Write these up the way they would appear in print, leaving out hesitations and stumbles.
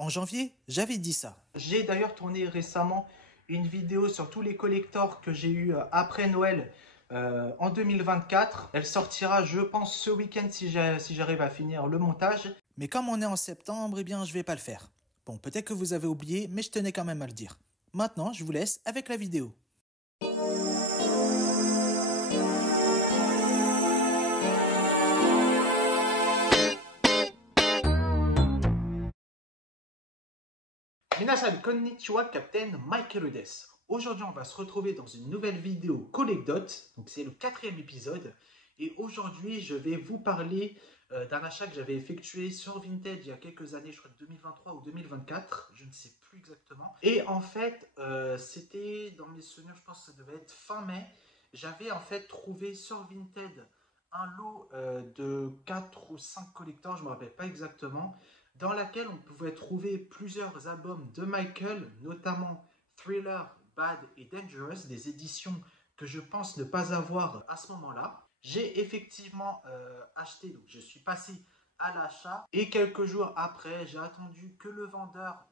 En janvier, j'avais dit ça. J'ai d'ailleurs tourné récemment une vidéo sur tous les collectors que j'ai eu après Noël en 2024. Elle sortira, je pense, ce week-end si j'arrive à finir le montage. Mais comme on est en septembre, eh bien, je vais pas le faire. Bon, peut-être que vous avez oublié, mais je tenais quand même à le dire. Maintenant, je vous laisse avec la vidéo. Minasan konnichiwa, Captain Michael des. Aujourd'hui, on va se retrouver dans une nouvelle vidéo Collecdot. Donc, c'est le 4e épisode. Et aujourd'hui, je vais vous parler d'un achat que j'avais effectué sur Vinted il y a quelques années, je crois 2023 ou 2024, je ne sais plus exactement. Et en fait, c'était dans mes souvenirs, je pense que ça devait être fin mai. J'avais en fait trouvé sur Vinted un lot de 4 ou 5 collecteurs, je ne me rappelle pas exactement, dans laquelle on pouvait trouver plusieurs albums de Michael, notamment Thriller, Bad et Dangerous, des éditions que je pense ne pas avoir à ce moment-là. J'ai effectivement acheté, donc je suis passé à l'achat et quelques jours après, j'ai attendu que le vendeur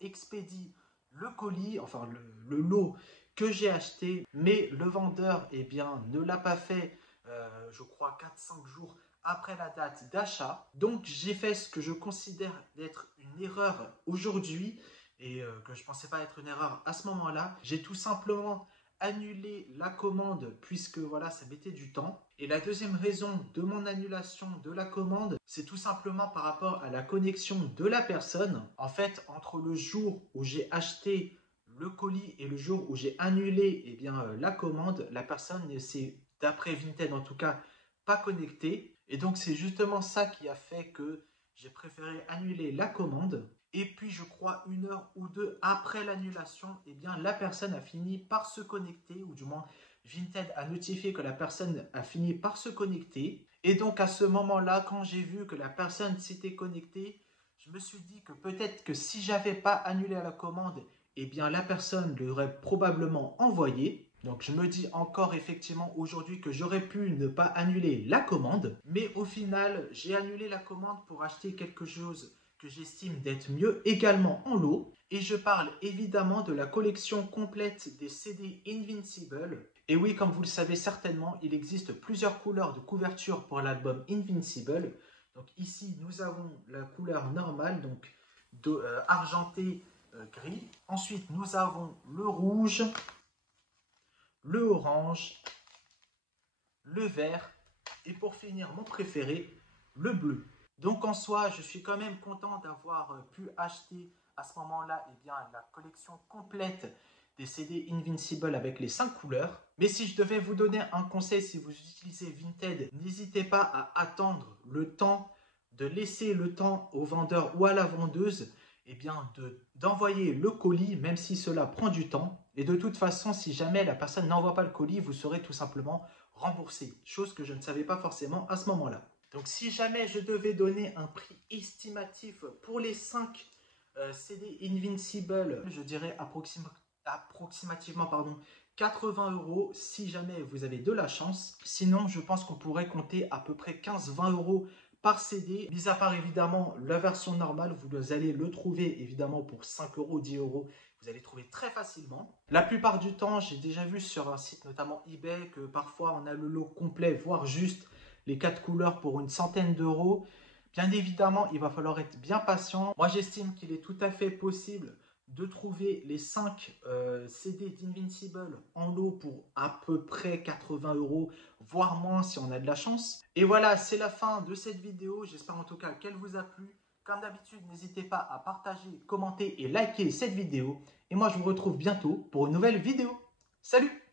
expédie le colis, enfin le lot que j'ai acheté, mais le vendeur ne l'a pas fait, je crois 4-5 jours après la date d'achat. Donc j'ai fait ce que je considère d'être une erreur aujourd'hui et que je ne pensais pas être une erreur à ce moment-là. J'ai tout simplement annulé la commande puisque voilà, ça mettait du temps. Et la deuxième raison de mon annulation de la commande, c'est tout simplement par rapport à la connexion de la personne. En fait, entre le jour où j'ai acheté le colis et le jour où j'ai annulé la commande, la personne ne s'est, d'après Vinted en tout cas, pas connectée. Et donc, c'est justement ça qui a fait que j'ai préféré annuler la commande. Et puis, je crois, 1 heure ou 2 après l'annulation, la personne a fini par se connecter, ou du moins, Vinted a notifié que la personne a fini par se connecter. Et donc, à ce moment-là, quand j'ai vu que la personne s'était connectée, je me suis dit que peut-être que si j'avais pas annulé la commande, la personne l'aurait probablement envoyé. Donc je me dis encore effectivement aujourd'hui que j'aurais pu ne pas annuler la commande. Mais au final, j'ai annulé la commande pour acheter quelque chose que j'estime d'être mieux également en lot. Et je parle évidemment de la collection complète des CD Invincible. Et oui, comme vous le savez certainement, il existe plusieurs couleurs de couverture pour l'album Invincible. Donc ici, nous avons la couleur normale, donc argenté, gris. Ensuite, nous avons le rouge, le orange, le vert et pour finir, mon préféré, le bleu. Donc en soi, je suis quand même content d'avoir pu acheter à ce moment-là la collection complète des CD Invincible avec les 5 couleurs. Mais si je devais vous donner un conseil, si vous utilisez Vinted, n'hésitez pas à attendre le temps, de laisser le temps au vendeur ou à la vendeuse d'envoyer le colis, même si cela prend du temps. Et de toute façon, si jamais la personne n'envoie pas le colis, vous serez tout simplement remboursé. Chose que je ne savais pas forcément à ce moment-là. Donc si jamais je devais donner un prix estimatif pour les 5 CD Invincible, je dirais approximativement 80 € si jamais vous avez de la chance. Sinon, je pense qu'on pourrait compter à peu près 15-20 € par CD. Mis à part évidemment la version normale, vous allez le trouver évidemment pour 5 €, 10 €. Vous allez trouver très facilement. La plupart du temps, j'ai déjà vu sur un site, notamment eBay, que parfois on a le lot complet, voire juste les 4 couleurs pour une centaine d'euros. Bien évidemment, il va falloir être bien patient. Moi, j'estime qu'il est tout à fait possible de trouver les 5 CD d'Invincible en lot pour à peu près 80 €, voire moins si on a de la chance. Et voilà, c'est la fin de cette vidéo. J'espère en tout cas qu'elle vous a plu. Comme d'habitude, n'hésitez pas à partager, commenter et liker cette vidéo. Et moi, je vous retrouve bientôt pour une nouvelle vidéo. Salut!